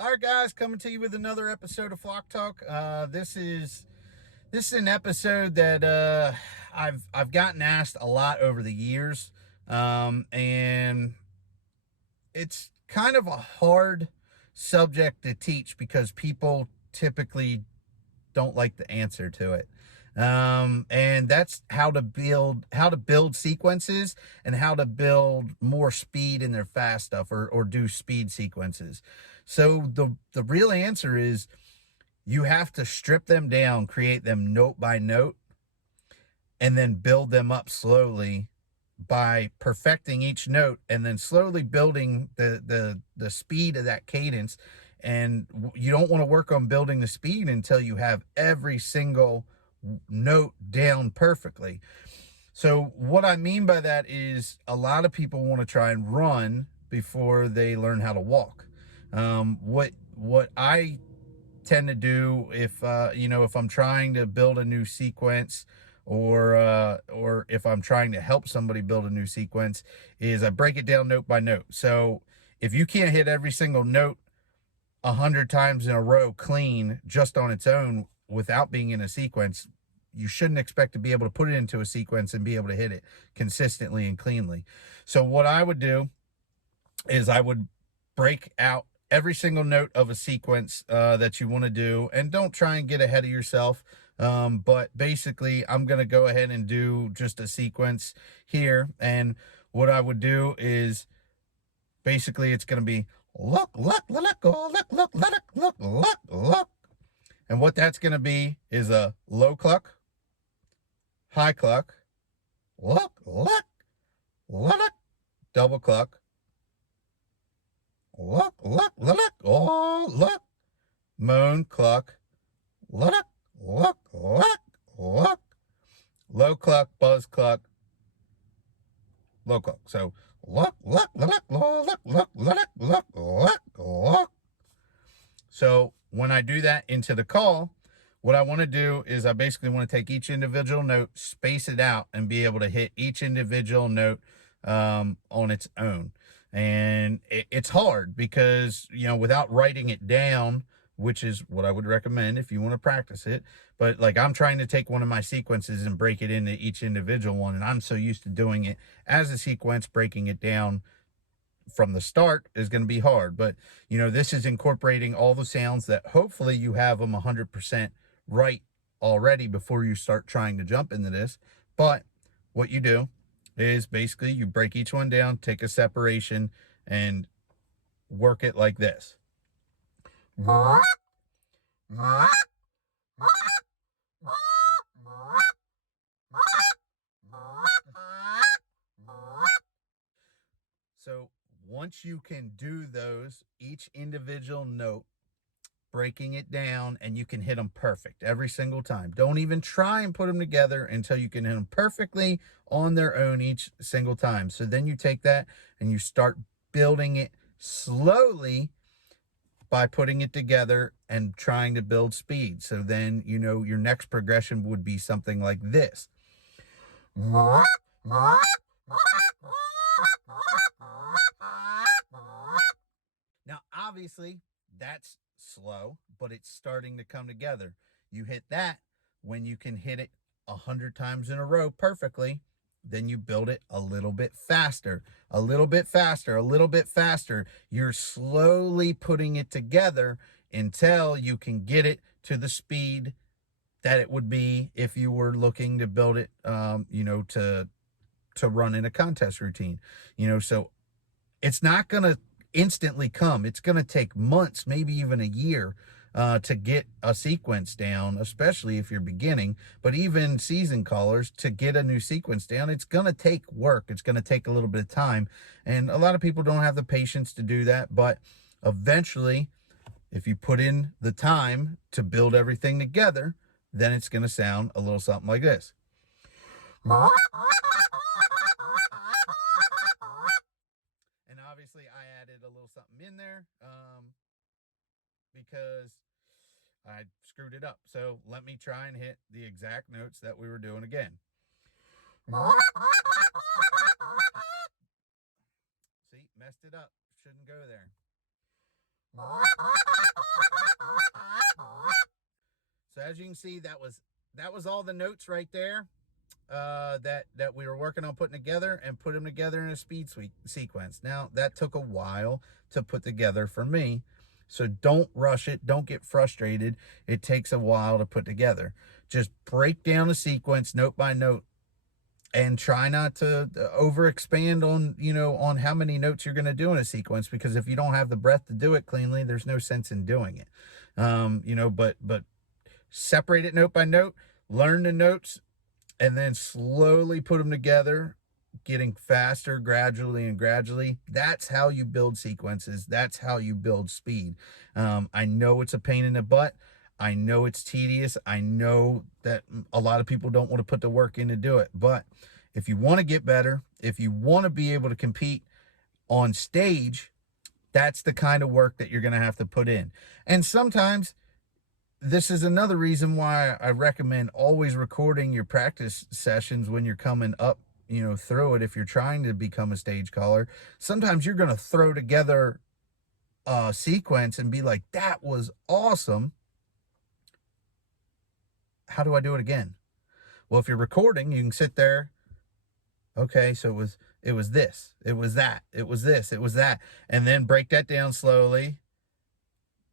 All right, guys, coming to you with another episode of Flock Talk. This is an episode that I've gotten asked a lot over the years, and it's kind of a hard subject to teach because people typically don't like the answer to it. And that's how to build sequences and how to build more speed in their fast stuff, or do speed sequences. So the real answer is you have to strip them down, create them note by note, and then build them up slowly by perfecting each note and then slowly building the speed of that cadence. And you don't want to work on building the speed until you have every single note down perfectly. So what I mean by that is a lot of people want to try and run before they learn how to walk. What I tend to do, if I'm trying to build a new sequence, or if I'm trying to help somebody build a new sequence, is I break it down note by note. So if you can't hit every single note 100 times in a row clean just on its own without being in a sequence, you shouldn't expect to be able to put it into a sequence and be able to hit it consistently and cleanly. So what I would do is I would break out every single note of a sequence that you want to do, and don't try and get ahead of yourself. But basically, I'm going to go ahead and do just a sequence here. And what I would do is basically it's going to be look, look, look, look, look, look, look, look, look, look. And what that's going to be is a low cluck, high cluck, look, look, look, double cluck, look, look, look, oh, look, moan, cluck, look, look, look, look, low cluck, buzz cluck, low cluck. So look, look, look, look, look, look, look, look, look. So when I do that into the call, what I want to do is I basically want to take each individual note, space it out, and be able to hit each individual note on its own. And it's hard because, without writing it down, which is what I would recommend if you want to practice it. But like, I'm trying to take one of my sequences and break it into each individual one. And I'm so used to doing it as a sequence, breaking it down from the start is going to be hard. But, this is incorporating all the sounds that hopefully you have them 100% right already before you start trying to jump into this. But what you do is basically you break each one down, take a separation, and work it like this. So once you can do those, each individual note, breaking it down, and you can hit them perfect every single time. Don't even try and put them together until you can hit them perfectly on their own each single time. So then you take that and you start building it slowly by putting it together and trying to build speed. So then, your next progression would be something like this. Now, obviously, that's slow, but it's starting to come together. You hit that when you can hit it 100 times in a row perfectly. Then you build it a little bit faster, a little bit faster, a little bit faster. You're slowly putting it together until you can get it to the speed that it would be if you were looking to build it, to run in a contest routine. So it's not going to instantly come. It's going to take months, maybe even a year, to get a sequence down, especially if you're beginning. But even seasoned callers, to get a new sequence down, it's going to take work. It's going to take a little bit of time. And a lot of people don't have the patience to do that. But eventually, if you put in the time to build everything together, then it's going to sound a little something like this. And obviously I added a little something in there because I screwed it up. So let me try and hit the exact notes that we were doing again. See, messed it up. Shouldn't go there. as you can see, that was all the notes right there that we were working on putting together, and put them together in a speed sequence. Now, that took a while to put together for me, so don't rush it. Don't get frustrated. It takes a while to put together. Just break down the sequence note by note, and try not to over expand on, on how many notes you're going to do in a sequence, because if you don't have the breath to do it cleanly, there's no sense in doing it. But separate it note by note, learn the notes, and then slowly put them together, getting faster gradually. That's how you build sequences. That's how you build speed. I know it's a pain in the butt. I know it's tedious. I know that a lot of people don't want to put the work in to do it. But if you want to get better, if you want to be able to compete on stage, that's the kind of work that you're going to have to put in. And sometimes this is another reason why I recommend always recording your practice sessions when you're coming up, through it. If you're trying to become a stage caller, sometimes you're going to throw together a sequence and be like, that was awesome. How do I do it again? Well, if you're recording, you can sit there. Okay, so it was this, it was that, it was this, it was that, and then break that down slowly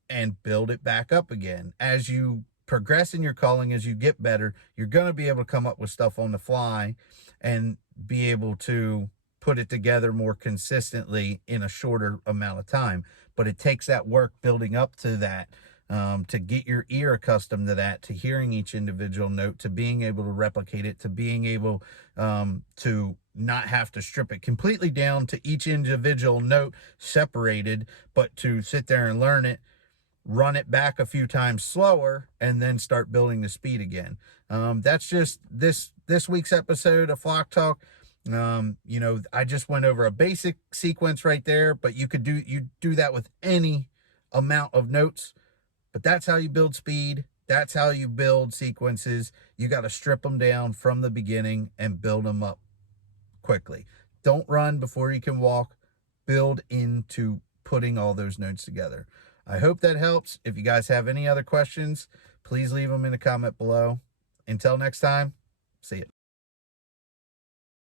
and build it back up again. As you progress in your calling, as you get better, you're going to be able to come up with stuff on the fly and be able to put it together more consistently in a shorter amount of time. But it takes that work building up to that, to get your ear accustomed to that, to hearing each individual note, to being able to replicate it, to being able to not have to strip it completely down to each individual note separated, but to sit there and learn it, run it back a few times slower, and then start building the speed again. That's just this week's episode of Flock Talk. I just went over a basic sequence right there, but you do that with any amount of notes. But that's how you build speed. That's how you build sequences. You got to strip them down from the beginning and build them up quickly. Don't run before you can walk. Build into putting all those notes together. I hope that helps. If you guys have any other questions, please leave them in a comment below. Until next time, see you.